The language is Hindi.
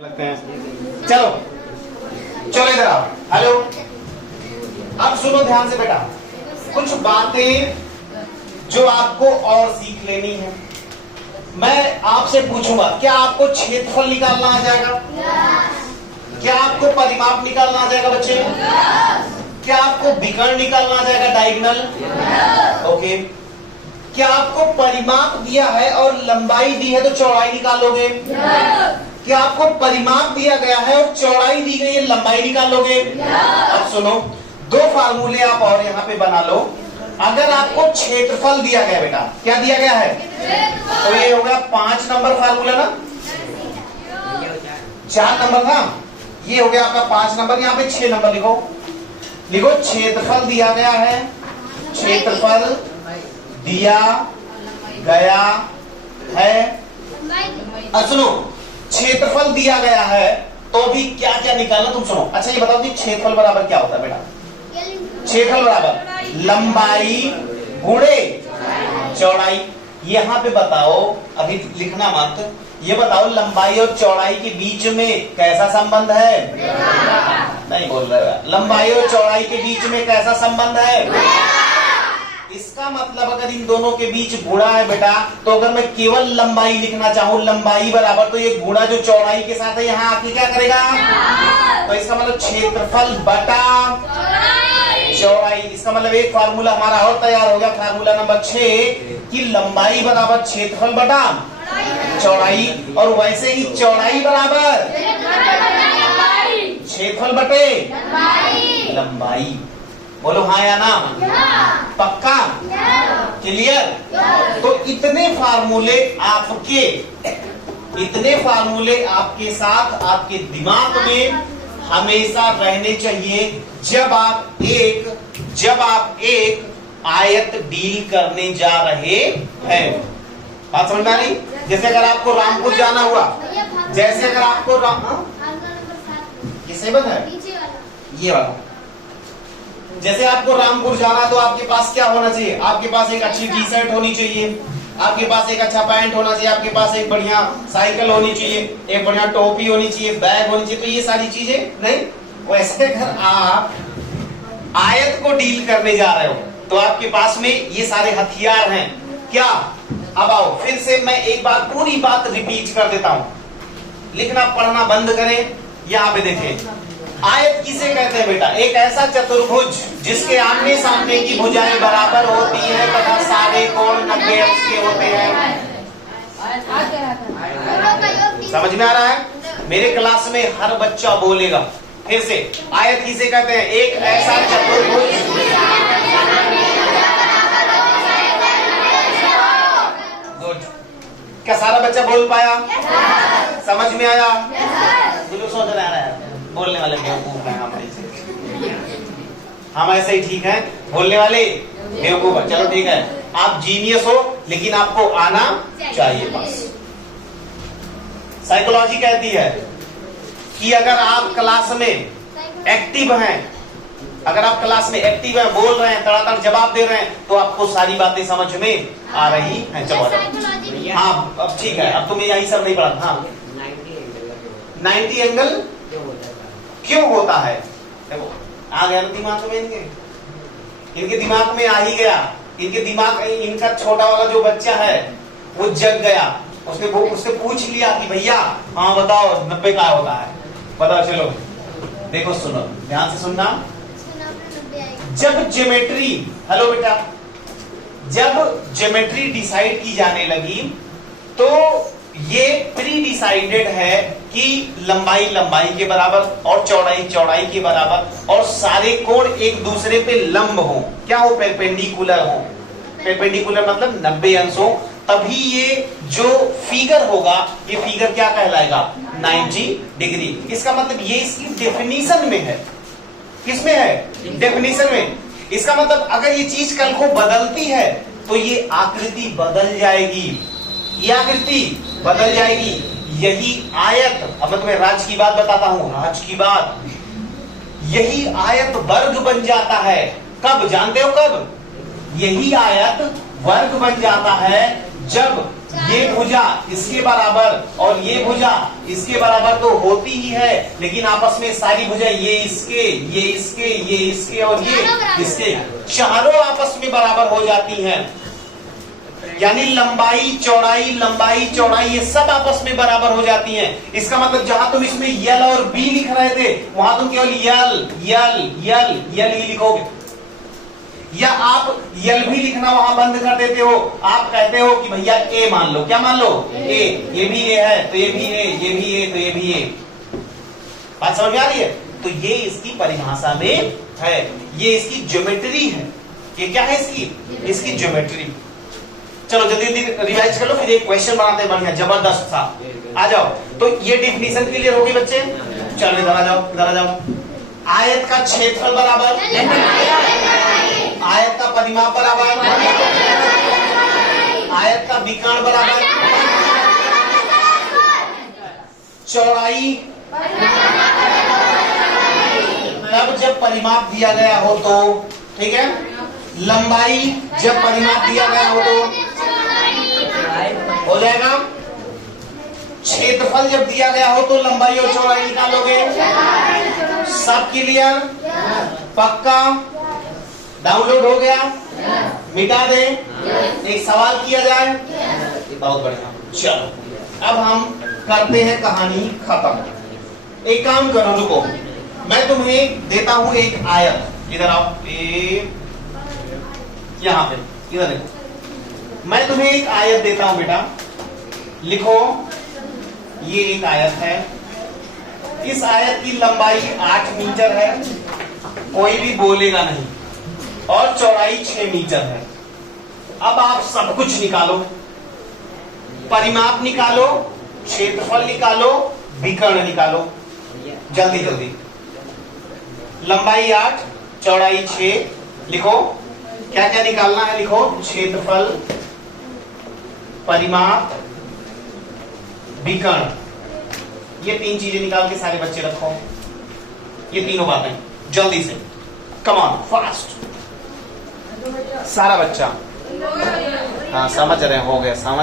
लगते हैं। चलो चलो इधर आओ। हेलो, अब सुनो ध्यान से बेटा, कुछ बातें जो आपको और सीख लेनी है। मैं आपसे पूछूंगा, क्या आपको क्षेत्रफल निकालना आ जाएगा? क्या आपको परिमाप निकालना आ जाएगा बच्चे? क्या आपको विकर्ण निकालना आ जाएगा, डायगोनल? ओके। क्या आपको परिमाप दिया है और लंबाई दी है तो चौड़ाई निकालोगे? क्या आपको परिमाप दिया गया है और चौड़ाई दी गई है, लंबाई निकालोगे? अब सुनो, दो फार्मूले आप और यहाँ पे बना लो। अगर आपको क्षेत्रफल दिया गया बेटा, क्या दिया गया है? तो ये हो गया 5 नंबर फार्मूला ना, 4 नंबर था, ये हो गया आपका 5 नंबर। यहाँ पे 6 नंबर लिखो। लिखो क्षेत्रफल दिया गया है, क्षेत्रफल दिया गया है। अब सुनो, क्षेत्रफल दिया गया है तो अभी क्या क्या निकालना तुम सुनो। अच्छा ये बताओ कि क्षेत्रफल बराबर क्या होता है बेटा? क्षेत्रफल बराबर लंबाई गुणे चौड़ाई। यहाँ पे बताओ, अभी लिखना मत, ये बताओ लंबाई और चौड़ाई के बीच में कैसा संबंध है? नहीं बोल रहे। लंबाई और चौड़ाई के बीच में कैसा संबंध है? इसका मतलब अगर इन दोनों के बीच गुणा है बेटा, तो अगर मैं केवल लंबाई लिखना चाहूं, लंबाई बराबर, तो ये गुणा जो चौड़ाई के साथ है यहाँ आके क्या करेगा? तो इसका मतलब क्षेत्रफल बटा चौड़ाई। इसका मतलब एक फार्मूला हमारा और तैयार हो गया, फार्मूला नंबर 6, कि लंबाई बराबर क्षेत्रफल बटा चौड़ाई, और वैसे ही चौड़ाई बराबर क्षेत्रफल बटे लंबाई। बोलो हाँ या ना? पक्का? क्लियर? तो इतने फार्मूले आपके साथ आपके दिमाग में हमेशा रहने चाहिए जब आप एक आयत डील करने जा रहे हैं। बात समझ में आ रही? जैसे अगर आपको रामपुर जाना हुआ, जैसे अगर आपको किसे बता है ये वाला, जैसे आपको रामपुर जाना तो आपके पास क्या होना चाहिए? आपके पास एक अच्छी टी शर्ट होनी चाहिए, आपके पास एक अच्छा पैंट होना चाहिए, आपके पास एक बढ़िया साइकिल होनी चाहिए, एक बढ़िया टोपी होनी चाहिए, बैग होनी चाहिए। तो ये सारी चीजें नहीं, वैसे अगर आप आयत को डील करने जा रहे हो तो आपके पास में ये सारे हथियार हैं। क्या? अब आओ फिर से मैं एक बार पूरी बात रिपीट कर देता हूं, लिखना पढ़ना बंद करें। यहाँ पे देखें, आयत किसे कहते हैं बेटा? एक ऐसा चतुर्भुज जिसके आमने सामने की भुजाएं बराबर होती हैं तथा सारे कोण 90 अंश के होते हैं। समझ में आ रहा है? मेरे क्लास में हर बच्चा बोलेगा। फिर से, आयत किसे कहते हैं? एक ऐसा चतुर्भुज। गुड। क्या सारा बच्चा बोल पाया? समझ में आया? सोच रहा है बोलने वाले बेवकूफ हैं हम ऐसे ही ठीक है, बोलने वाले बेवकूफ है। चलो ठीक है, आप जीनियस हो लेकिन आपको आना चाहिए बस। साइकोलॉजी कहती है कि अगर आप क्लास में एक्टिव हैं, बोल रहे हैं, तड़ातड़ जवाब दे रहे हैं, तो आपको सारी बातें समझ में आ रही हैं। चलो हाँ, अब ठीक है, अब तुम्हें यही सब नहीं पढ़ा। हाँ, 90 एंगल क्यों होता है? देखो आ गया ना दिमाग में, इनके दिमाग में आ ही गया। इनका छोटा वाला जो बच्चा है वो जग गया, उससे पूछ लिया कि भैया हाँ बताओ 90 क्या होता है, बताओ। चलो देखो, सुनो ध्यान से सुनना। जब ज्योमेट्री, हेलो बेटा, जब ज्योमेट्री डिसाइड की जाने लगी तो ये प्री डिसाइडेड है कि लंबाई के बराबर और चौड़ाई के बराबर, और सारे कोण एक दूसरे पे लंब हो। क्या हो? परपेंडिकुलर हो। परपेंडिकुलर मतलब 90 अंश हो, तभी ये जो फिगर होगा, ये फिगर क्या कहलाएगा? 90 डिग्री। इसका मतलब ये इसकी डेफिनेशन में है। किसमें है? डेफिनेशन में। इसका मतलब अगर ये चीज कल को बदलती है तो ये आकृति बदल जाएगी, ये आकृति बदल जाएगी। यही आयत, अब मैं तुम्हें राज की बात बताता हूं, राज की बात, यही आयत वर्ग बन जाता है। कब? जानते हो कब? यही आयत वर्ग बन जाता है जब ये भुजा इसके बराबर और ये भुजा इसके बराबर तो होती ही है, लेकिन आपस में सारी भुजा ये इसके, ये इसके, ये इसके और ये इसके, चारों आपस में बराबर हो जाती हैं। यानी लंबाई चौड़ाई ये सब आपस में बराबर हो जाती हैं। इसका मतलब जहां तुम इसमें यल और बी लिख रहे थे वहां तुम केवल यल यल यल यल ही लिखोगे, या आप यल भी लिखना वहां बंद कर देते हो। आप कहते हो कि भैया ए मान लो, क्या मान लो, ए, ये भी ए है तो ये भी ए, ये भी ए तो ये भी ए। बात समझ में आ रही है? तो ये इसकी परिभाषा में है, ये इसकी ज्योमेट्री है। ये क्या है इसकी ज्योमेट्री। चलो जल्दी जल्दी रिवाइज कर लो, फिर एक क्वेश्चन बनाते हैं बढ़िया जबरदस्त सा। आ जाओ। तो ये डिफिनीशन क्लियर होगी बच्चे? चलो इधर आ जाओ, इधर आ जाओ। आयत का क्षेत्रफल बराबर, आयत का परिमाप बराबर, आयत का विकर्ण बराबर, चौड़ाई तब जब परिमाप दिया गया हो तो, ठीक है, लंबाई जब परिमाप दिया गया हो तो हो जाएगा, क्षेत्रफल जब दिया गया हो तो लंबाई और चौड़ाई निकालोगे। सब क्लियर? पक्का? डाउनलोड हो गया? मिटा दे? एक सवाल किया जाए? बहुत बढ़िया। चलो अब हम करते हैं कहानी खत्म। एक काम करो, रुको, मैं तुम्हें देता हूं एक आयत। इधर आओ, यहां पे इधर देखो। मैं तुम्हें एक आयत देता हूं बेटा, लिखो ये एक आयत है। इस आयत की लंबाई 8 मीटर है, कोई भी बोलेगा नहीं, और चौड़ाई 6 मीटर है। अब आप सब कुछ निकालो, परिमाप निकालो, क्षेत्रफल निकालो, विकर्ण निकालो, जल्दी जल्दी। लंबाई 8, चौड़ाई 6, लिखो क्या क्या निकालना है, लिखो क्षेत्रफल, परिमाप, विकर्ण। ये 3 चीजें निकाल के सारे बच्चे रखो, ये तीनों बातें जल्दी से, कम ऑन फास्ट। सारा बच्चा हाँ समझ रहे हो गया, समझ